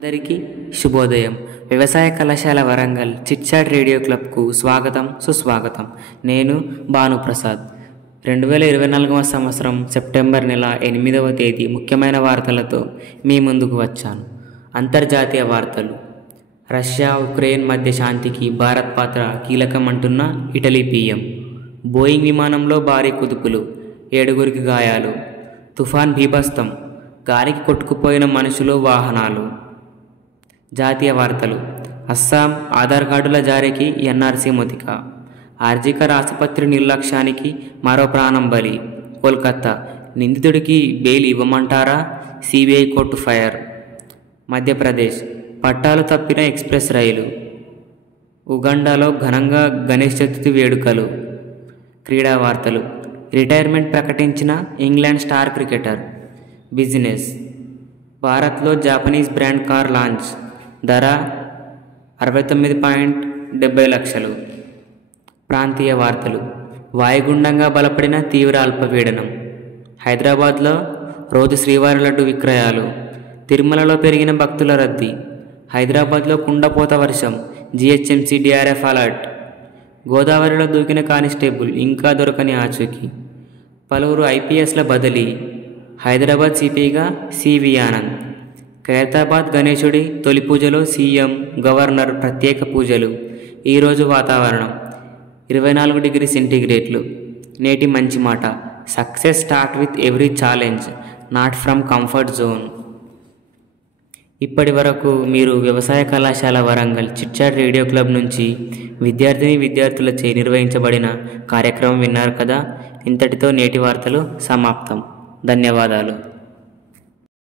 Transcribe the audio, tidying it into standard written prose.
అందరికీ శుభోదయం. వ్యవసాయ కళాశాల వరంగల్ చిట్చాట్ రేడియో క్లబ్కు స్వాగతం, సుస్వాగతం. నేను భానుప్రసాద్. 2024వ సంవత్సరం సెప్టెంబర్ నెల 8వ తేదీ ముఖ్యమైన వార్తలతో మీ ముందుకు వచ్చాను. అంతర్జాతీయ వార్తలు. రష్యా ఉక్రెయిన్ మధ్య శాంతికి భారత్ పాత్ర కీలకమంటున్న ఇటలీ పీఎం. బోయింగ్ విమానంలో భారీ కుదుపులు, 7గురికి గాయాలు. తుఫాన్ బీభత్సం, గాలికి కొట్టుకుపోయిన మనుషులు, వాహనాలు. జాతీయ వార్తలు. అస్సాం ఆధార్ కార్డుల జారీకి ఎన్ఆర్సీ మొతిక. ఆర్జికర్ ఆసుపత్రి నిర్లక్ష్యానికి మరో ప్రాణం బలి. కోల్కతా, నిందితుడికి బెయిల్ ఇవ్వమంటారా? CBI court fire. మధ్యప్రదేశ్, పట్టాలు తప్పిన ఎక్స్ప్రెస్ రైలు. ఉగాండాలో ఘనంగా గణేష్ చతుర్థి వేడుకలు. క్రీడా వార్తలు. రిటైర్మెంట్ ప్రకటించిన ఇంగ్లాండ్ స్టార్ క్రికెటర్. బిజినెస్. భారత్లో జాపనీస్ బ్రాండ్ కార్ లాంచ్. ధర 69.70 లక్షలు. ప్రాంతీయ వార్తలు. వాయుగుండంగా బలపడిన తీవ్ర అల్పపీడనం. హైదరాబాద్లో రోజు శ్రీవారి లడ్డు విక్రయాలు. తిరుమలలో పెరిగిన భక్తుల రద్దీ. హైదరాబాద్లో కుండపోత వర్షం. GHMC DRF alert. గోదావరిలో దూకిన కానిస్టేబుల్ ఇంకా దొరకని ఆచూకీ. పలువురు ఐపీఎస్ల బదిలీ. హైదరాబాద్ సిపిగా సివి ఆనంద్. ఖైరతాబాద్ గణేశుడి తొలి పూజలో సీఎం, గవర్నర్ ప్రత్యేక పూజలు. ఈరోజు వాతావరణం 24 డిగ్రీ సెంటీగ్రేడ్లు. నేటి మంచి మాట. Success start with every challenge, not from comfort zone. ఇప్పటి వరకు మీరు వ్యవసాయ కళాశాల వరంగల్ చిట్చాట్ రేడియో క్లబ్ నుంచి విద్యార్థులచే నిర్వహించబడిన కార్యక్రమం విన్నారు కదా. ఇంతటితో నేటి వార్తలు సమాప్తం. ధన్యవాదాలు.